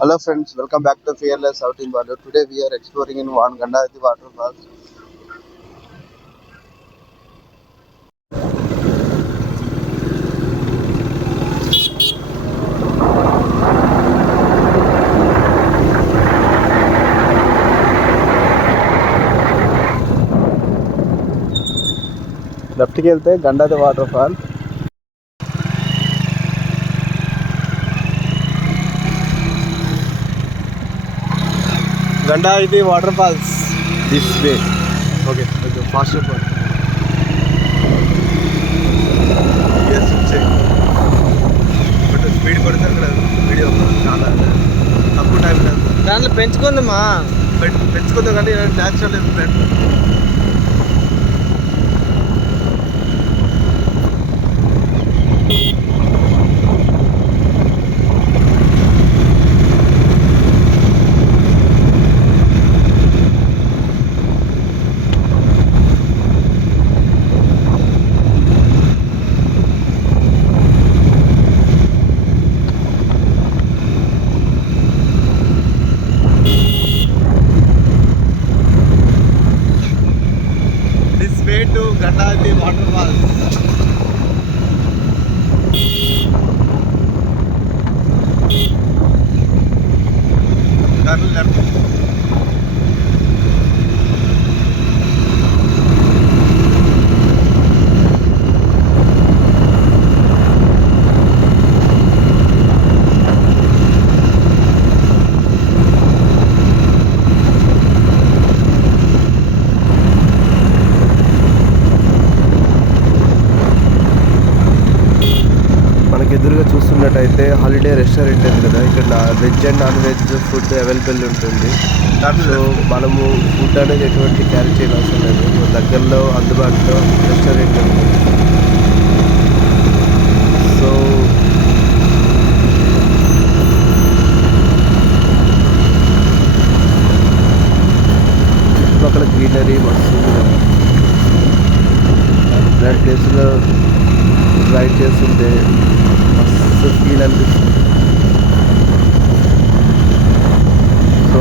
Hello friends, welcome back to Fearless Outing Value. Today we are exploring in Gandavati waterfalls. Left ki velte Gandavati waterfall. Gandavati waterfalls this way. Okay, let's go faster one. Yes, check. But speed కొడతారు కదా వీడియో చాలా తక్కువ టైంలో దాంట్లో పెంచుకుందామా పెంచుకుందాం కానీ natural friend. To Gandavati waterfalls. Turn left. ఎదురుగా చూస్తున్నట్టయితే హాలిడే రెస్టారెంట్ ఉంది కదా, ఇక్కడ veg and non veg food available ఉంటుంది. సో మనము ఫుడ్ అనేది ఎటువంటి క్యారీ చేయాల్సిన లేదు, దగ్గరలో అందుబాటులో రెస్టారెంట్ ఉంది. సో చుట్టుపక్కల గ్రీనరీ మస్తు ఇలాంటి ప్లేస్లో రైడ్ చేస్తుంటే మస్తు ఫీల్ అనిపిస్తుంది. సో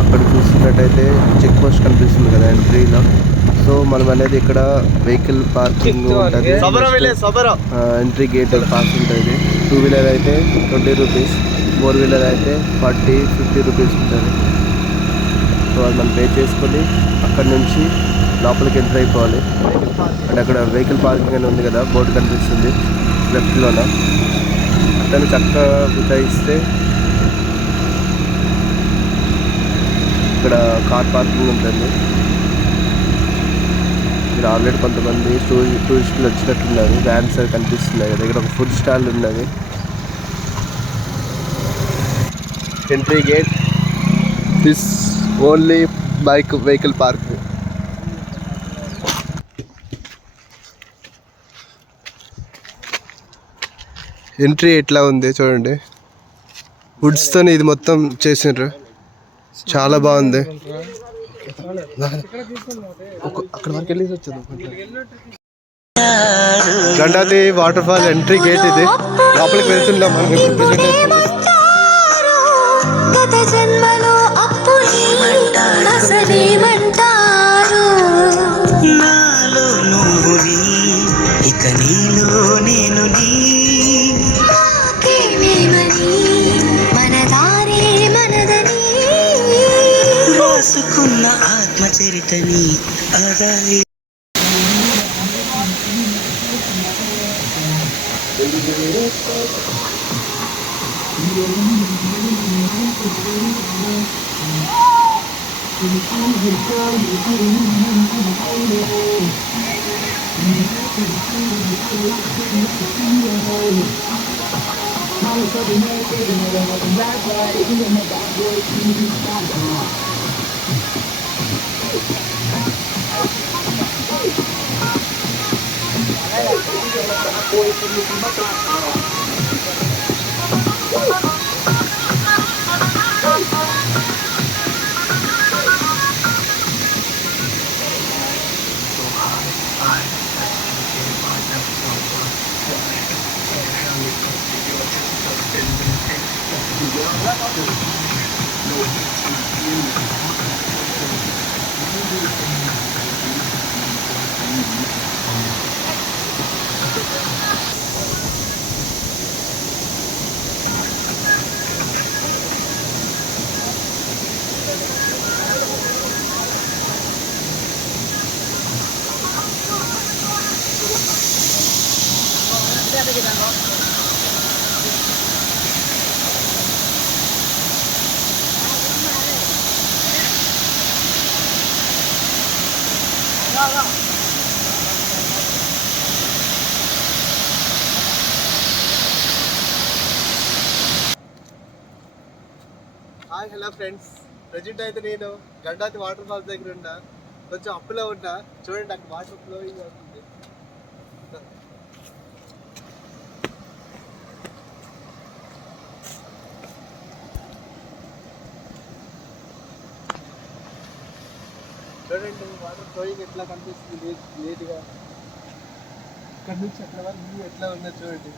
అక్కడ చూస్తున్నట్టయితే చెక్ పోస్ట్ కనిపిస్తుంది కదా ఎంట్రీలో. సో మనం అనేది ఇక్కడ వెహికల్ పార్కింగ్ ఉంటుంది, ఎంట్రీ గేట్ పాస్ ఉంటుంది. 2 వీలర్ అయితే 20 రూపీస్, 4 వీలర్ అయితే 40-50 రూపీస్ ఉంటుంది. సో అది మనం పే చేసుకొని అక్కడ నుంచి లోపలికి ఎంటర్ అయిపోవాలి. అండ్ అక్కడ వెహికల్ పార్కింగ్ అని ఉంది కదా, బోర్డు కనిపిస్తుంది లెఫ్ట్లోన. అక్కడ చక్కగా గుతాయిస్తే ఇక్కడ కార్ పార్కింగ్ ఉంటుంది. ఇక్కడ ఆల్రెడీ కొంతమంది టూరిస్టులు వచ్చినట్టున్నారు, వ్యాన్స్ అవి కనిపిస్తున్నాయి కదా. ఇక్కడ ఒక ఫుడ్ స్టాల్ ఉన్నది. Entry gate this only bike vehicle parking. Entry ఎట్లా ఉంది చూడండి, వుడ్స్తో ఇది మొత్తం చేసిండ్రు, చాలా బాగుంది. అక్కడ వరకు వెళ్ళేసి వచ్చాను. గండావతి వాటర్ ఫాల్ ఎంట్రీ గేట్ ఇది, లోపలికి వెళ్తున్నాం మనం. ఆత్మచరితని అదాయి హాయ్ హలో ఫ్రెండ్స్, ప్రజెంట్ అయితే నేను గండాతి వాటర్ ఫాల్స్ దగ్గర ఉన్నా. కొంచెం అప్పులో ఉన్నా, చూడండి అక్కడ వాటర్ ఫ్లోయింగ్ అవుతుంది. చూడండి వాటర్ ఫ్లోయింగ్ ఎట్లా కనిపిస్తుంది నీట్గా. ఇక్కడ నుంచి అట్లా వరకు వ్యూ ఎట్లా ఉందో చూడండి.